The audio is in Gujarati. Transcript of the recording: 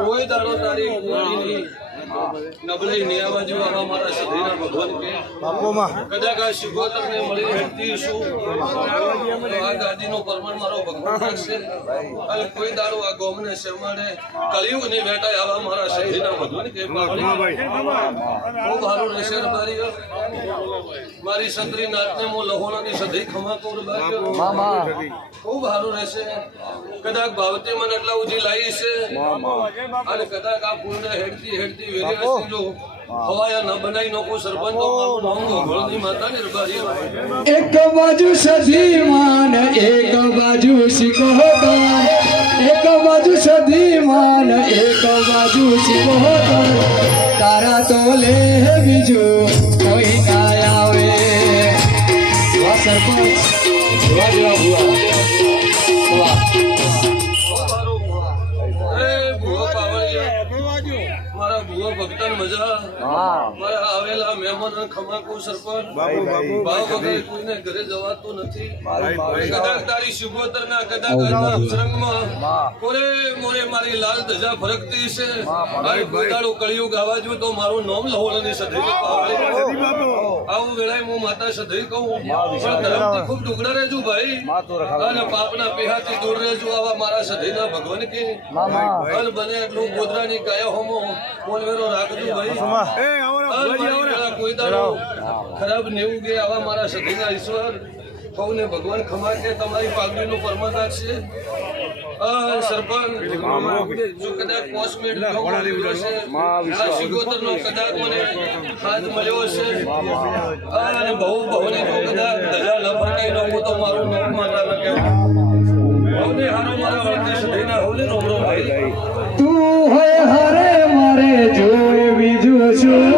કોઈ દાડો તારી નબળી નિયાવા જેવા મારા સદીના ભગવાન કે કદાચ આ શિકોતરને મળી હેઠતી શું આ ગાદીનો પરમાણ મારો ભગવાન રાખશે અને કોઈ દાડો આ ગોમને શરમાડે કળિયુગની બેટા આવા મારા સદીના ભગવાન કે ખૂબ સારું રહેશે મારી સંતરી નાથને હું લહોણાની સધી ખમા કરું ખૂબ સારું રહેશે કદાચ ભાવતી મને એટલા ઉજી લાવી છે અને કદાચ આ ફૂલને હેડતી હેડતી વેરી જો હવાયા ન બનાવી નો કોઈ સરપંચ મારું નામ ગોળની માતા નિર્ભારી એક બાજુ સધીમાન એક બાજુ શિકોતર એક બાજુ સધીમાન એક બાજુ શિકોતર તારા તો લે બીજું કોઈ ના આવે સરપંચ મારા ભૂવા ભક્તન મજા મારા આવેલા મહેમાન ખમાકુ સરપંચ ભાવ વગર કોઈને ઘરે જવાતું નથી કદાચ તારી શિકોતર ના કદાચ અક્ષરંગમાં કોરે મોરે મારી લાલ ધજા ફરકતી છે મારી ગોદાળું કળિયુગ આવાજુ તો મારું નામ લહોળની સધી આવું વેળાએ હું માતા સધી કહું પણ ધર્મથી ખૂબ ડુગડા રહેજો ભાઈ અને પાપના પેહાથી દૂર રહેજો આવા મારા સધીના ભગવાન કે અને બને એટલું ગોદરાની કાયા હોમો પોલવેરો રાખજો ભાઈ કોઈ દાડો ખરાબ નેવું કે આવા મારા સધીના ઈશ્વર કૌને ભગવાન ખમા કે તમારી પાઘડીનું પરમાન રાખશે સરપંચ જો કદાચ પોસ્ટમેટ શિકોતર નો કદાચ મને હાથ મળ્યો છે અને બહુ બહુની તો કદાચ ધજા ન ફરકાઈ નાખું તો મારું નામ માતા ન કહેવું બહુને હારો મારા વળતી સધીના હોલે રોમરો ભાઈ તું હોય હરે મારે જોઈ બીજું શું